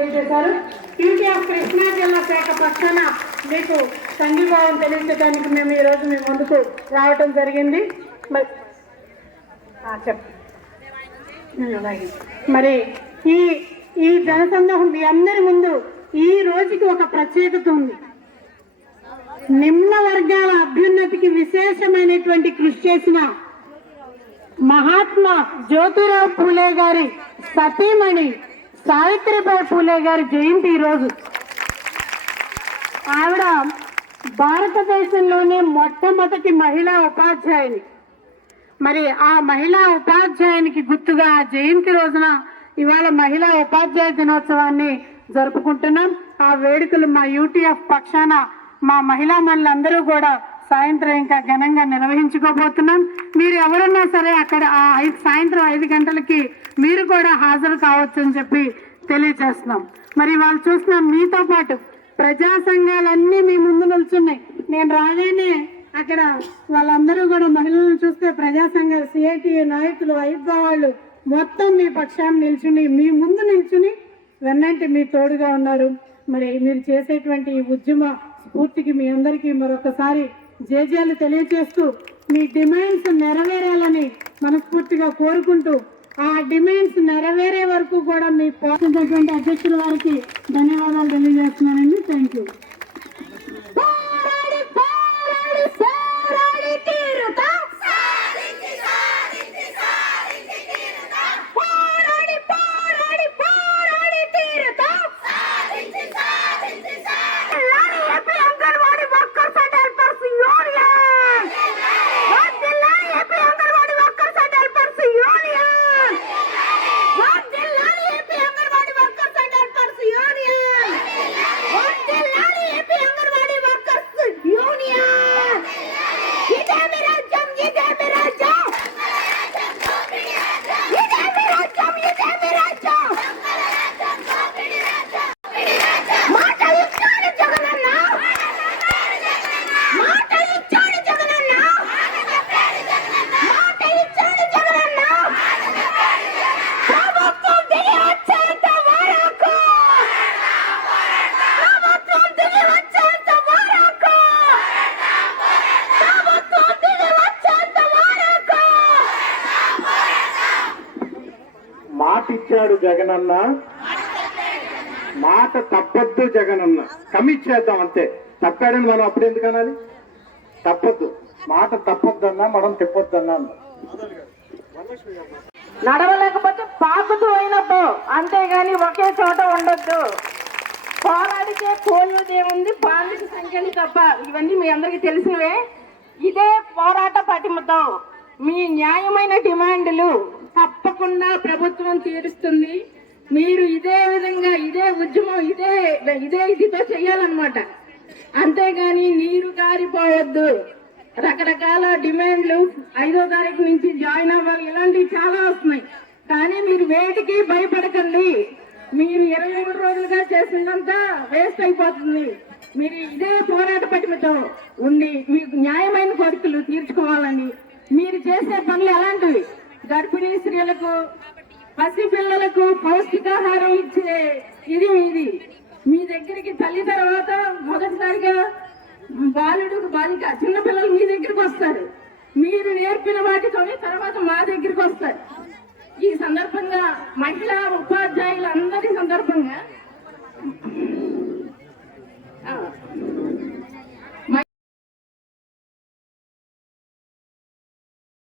తెలియజేశారు. తెలియజేశారు యూటీఎఫ్ కృష్ణా జిల్లా శాఖ పక్షాన మీకు సంఘీభావం తెలియజేయడానికి మేము ఈరోజు మీ ముందుకు రావటం జరిగింది. మరి మరి ఈ ఈ జనసందోహం మీ అందరి ముందు ఈ రోజుకి ఒక ప్రత్యేకత ఉంది. నిమ్న వర్గాల అభ్యున్నతికి విశేషమైనటువంటి కృషి చేసిన మహాత్మా జ్యోతిరావు పూలే గారి సతీమణి సావిత్రిబాయి పూలే గారి జయంతి ఈరోజు. ఆవిడ భారతదేశంలోనే మొట్టమొదటి మహిళా ఉపాధ్యాయుని. మరి ఆ మహిళా ఉపాధ్యాయునికి గుర్తుగా ఆ జయంతి రోజున ఇవాళ మహిళా ఉపాధ్యాయ దినోత్సవాన్ని జరుపుకుంటున్నాం. ఆ వేడుకలు మా యూటీఎఫ్ పక్షాన మా మహిళా మనులందరూ కూడా సాయంత్రం ఇంకా ఘనంగా నిర్వహించుకోబోతున్నాం. మీరు ఎవరున్నా సరే అక్కడ ఆ ఐదు సాయంత్రం ఐదు గంటలకి మీరు కూడా హాజరు కావచ్చు అని చెప్పి తెలియజేస్తున్నాం. మరి వాళ్ళు చూస్తున్నాం మీతో పాటు ప్రజా సంఘాలన్నీ మీ ముందు నిల్చున్నాయి. నేను రాగానే అక్కడ వాళ్ళందరూ కూడా మహిళలను చూస్తే ప్రజా సంఘాలు సిఐటి నాయకులు ఐద్వా వాళ్ళు మొత్తం మీ పక్షాన్ని నిల్చుని మీ ముందు నిల్చుని వెన్నంటి మీ తోడుగా ఉన్నారు. మరి మీరు చేసేటువంటి ఈ ఉద్యమ స్ఫూర్తికి మీ అందరికీ మరొకసారి జేజేలు తెలియజేస్తూ మీ డిమాండ్స్ నెరవేరాలని మనస్ఫూర్తిగా కోరుకుంటూ ఆ డిమాండ్స్ నెరవేరే వరకు కూడా మీ పోషించేటువంటి అధ్యక్షుల వారికి ధన్యవాదాలు తెలియజేస్తాను మాటిచ్చాడు జగనన్న. మాట తప్పొద్దు జగనన్న. కమిచ్చేద్దాం అంతే. తప్పాడని మనం అప్పుడు ఎందుకు అనాలి? తప్పద్దు. మాట తప్పొద్దన్నా మనం తిప్పొద్దన్నా అన్నా. నడవలేకపోతే పాకుతూ అయినప్పుడు అంతేగాని ఒకే చోట ఉండొద్దు. పోరాడితే కోలుదేముంది బానిస సంఖ్యని తప్ప. ఇవన్నీ మీ అందరికీ తెలిసినవే. ఇదే పోరాట పటిమతో మీ న్యాయమైన డిమాండ్లు. తప్పకుండా ప్రభుత్వం తీరుస్తుంది. మీరు ఇదే విధంగా ఇదే ఉద్యమం ఇదే ఇదే ఇదితో చేయాలన్నమాట. అంతేగాని నీరు కారిపోవద్దు రకరకాల డిమాండ్లు ఐదో తారీఖు నుంచి జాయిన్ అవ్వాలి. ఇలాంటివి చాలా వస్తున్నాయి. కానీ మీరు వేటికి భయపడకండి. మీరు ఇరవై మూడు రోజులుగా చేసినంత వేస్ట్ అయిపోతుంది. మీరు ఇదే పోరాట పటిమతో ఉండి మీకు న్యాయమైన కోరికలు తీర్చుకోవాలని మీరు చేసే పనులు ఎలాంటివి? గర్భిణీ స్త్రీలకు పసిపిల్లలకు పౌష్టికాహారం ఇచ్చే ఇది ఇది. మీ దగ్గరికి తల్లి తర్వాత మొదటిసారిగా బాలుడు బాలిక చిన్నపిల్లలు మీ దగ్గరికి వస్తారు. మీరు నేర్పిన వాటితోనే తర్వాత మా దగ్గరికి వస్తారు. ఈ సందర్భంగా మహిళా ఉపాధ్యాయులందరి సందర్భంగా